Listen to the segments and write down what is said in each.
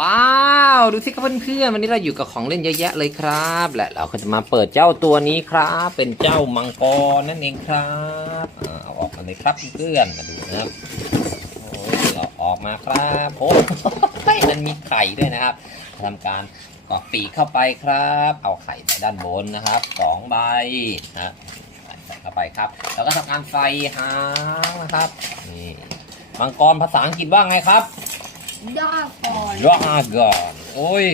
ว้าวดูสิครับเพื่อนๆวันนี้เราอยู่กับของเล่นเยอะแยะเลยครับ และเราก็จะมาเปิดเจ้าตัวนี้ครับ เป็นเจ้ามังกรนั่นเองครับอ่าเอาออกมาเลยครับเพื่อนมาดูนะครับโอ้ยเราออกมาครับโอ้ยมันมีไข่ด้วยนะครับทำการกรอกปีกเข้าไปครับ เอาไข่ใส่ด้านบนนะครับสองใบนะใส่เข้าไปครับ แล้วก็ทำการใส่หางนะครับนี่มังกรภาษาอังกฤษว่าไงครับ ย่าก่อนรอก่อนโอ้ย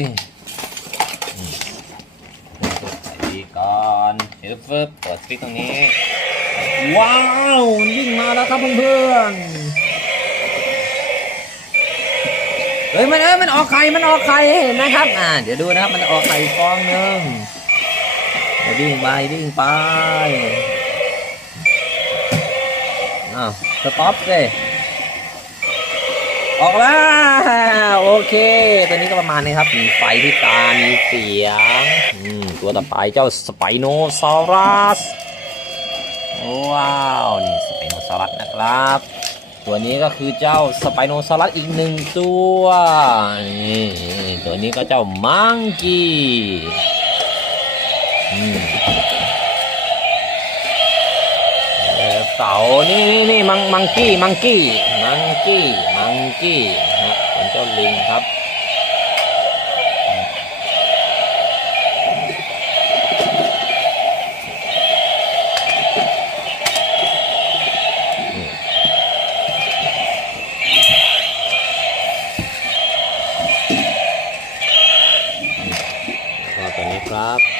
ใส่ดีก่อนเดี๋ยวฟึบเปิดสปิกตรงนี้ ว้าวมันวิ่งมาแล้วครับเพื่อนเฮ้ยมันเอ้ยมันออกไข่มันออกไข่เห็นนะครับ อ่า เดี๋ยวดูนะครับมันออกไข่ฟองหนึ่งเดี๋ยววิ่งไปวิ่งไปอ้าวสต็อปเลยออกแล้ว เค ตัวนี้ก็ประมาณนี้ครับ มีไฟที่ตา มีเสียง ตัวต่อไปเจ้าสไปโนซอรัส ว้าว นี่สไปโนซอรัสนะครับ ตัวนี้ก็คือเจ้าสไปโนซอรัสอีกหนึ่งตัว นี่ตัวนี้ก็เจ้ามังกี้อืมเอ่อเต่านี่นี่นี่มังมังกี้ มังกี้ มังกี้ มังกี้นะ นลิงครับก็ตัวนี้ครับ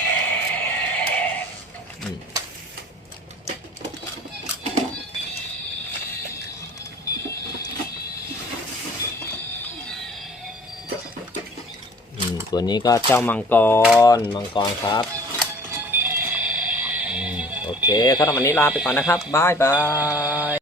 ตัวนี้ก็เจ้ามังกร มังกรครับอโอเคสำหรับวันนี้ลาไปก่อนนะครับบายบาย